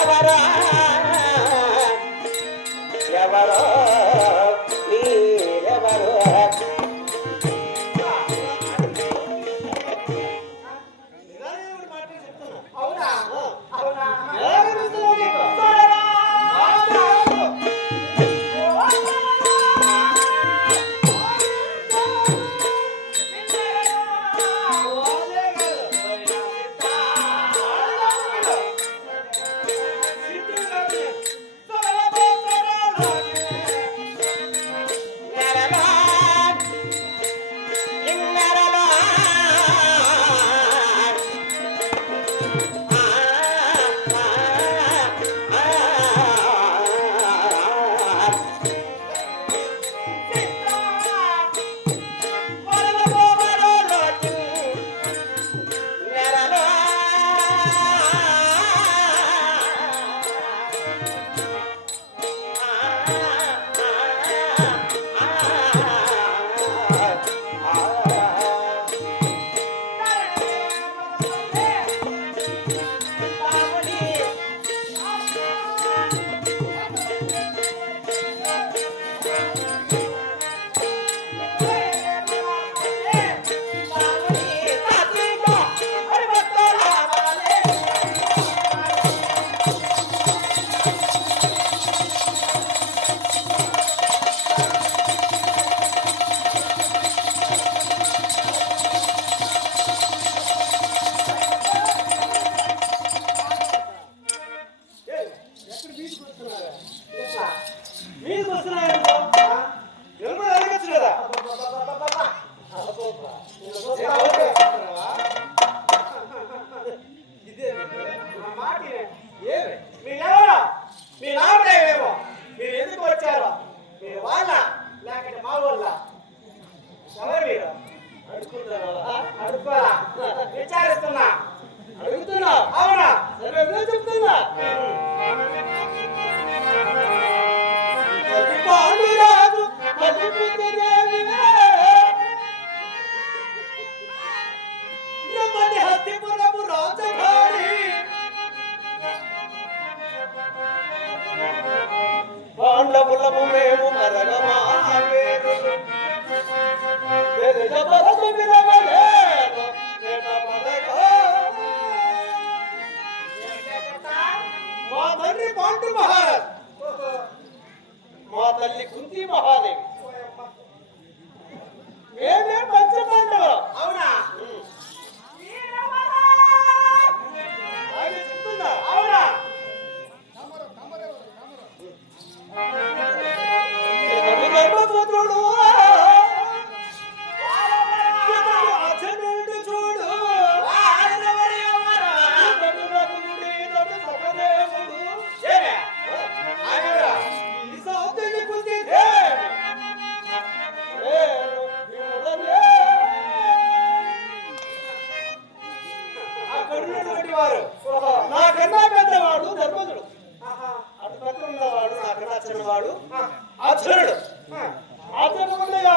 ಅವರ విచారిస్తున్నా. জয় শ্রী মহাদেব చెప్పేవారు నాకన్నా పెద్దవాడు ధర్మజుడు. అటు పక్కన ఉన్నవాడు నాకన్నా చిన్నవాడు అర్జునుడు ఆ.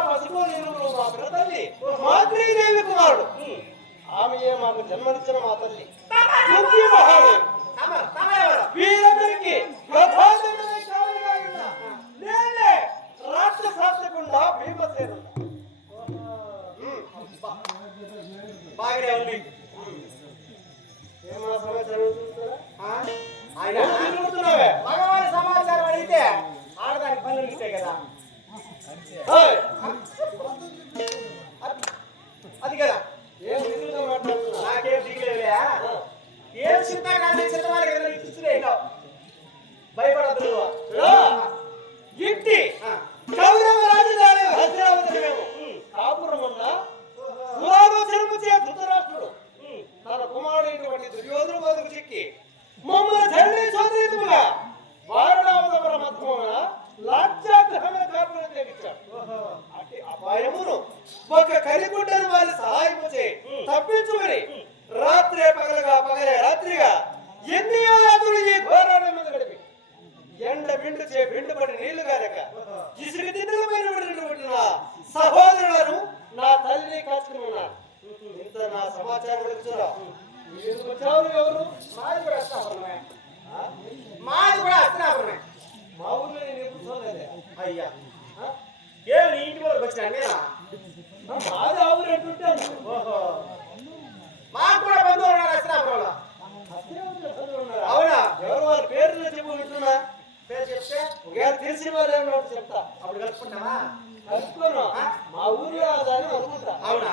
పసుపు నీరు మా తల్లి మాతృదేవి కుమారుడు. ఆమె మాకు జన్మనిచ్చిన మా తల్లి. మహాదేవి. చౌరు ఎవరు మాది కూడా అస్తాపరమే మాది కూడా అస్తాపరమే మా ఊర్లో నేను ఎప్పుడు చూడలేదు అయ్యా ఏ నీ ఇంటి వరకు వచ్చాను నేనా మాది ఆవురు ఎట్టుంటాను ఓహో మాకు కూడా బంధువులు ఉన్నారు అస్తాపరంలో అవునా ఎవరు వాళ్ళ పేర్లు చెప్పు వింటున్నా పేరు చెప్తే ఒకవేళ తెలిసిన వాళ్ళు ఏమన్నా చెప్తా అప్పుడు కలుపుకుంటావా కలుపుకోను మా ఊర్లో దాన్ని అనుకుంటా అవునా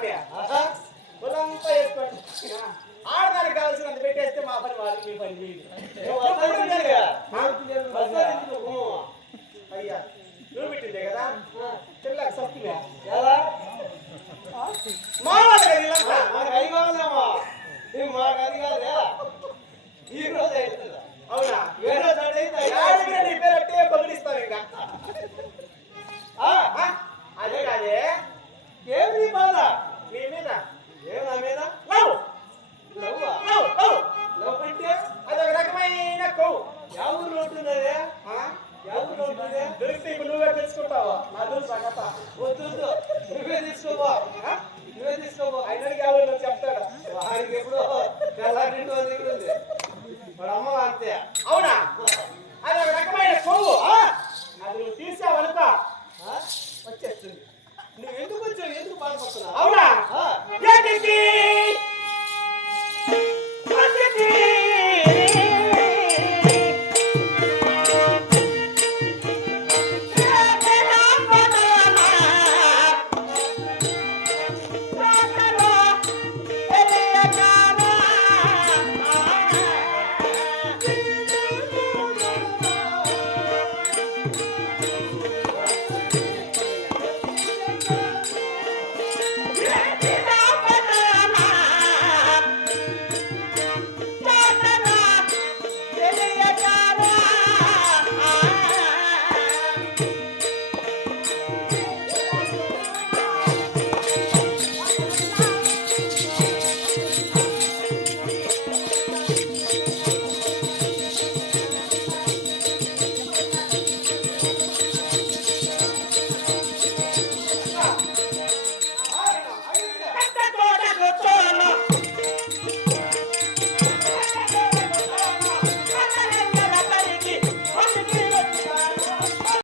ఆమె పొలంతా వేసుకోండి. ఆడదానికి కావాల్సినంత పెట్టేస్తే మా పని వాళ్ళు మీ పని అయ్యా నువ్వు మా వాళ్ళు కదా. అయ్యి కావాలేమా అది కాదు? ఈ రోజు ఎవరు ఉంటుందరే ఎవరు ఉంటుంది దొరికితే ఇప్పుడు నువ్వే తెలుసుకుంటావా నాదు సంగత వద్దు నువ్వే తీసుకోవా నువ్వే చెప్తాడు వాడికి ఎప్పుడు తెల్లారింటి దిగుతుంది మరి అంతే అవునా అది ఒక రకమైన కొవ్వు అది నువ్వు తీసావనుకో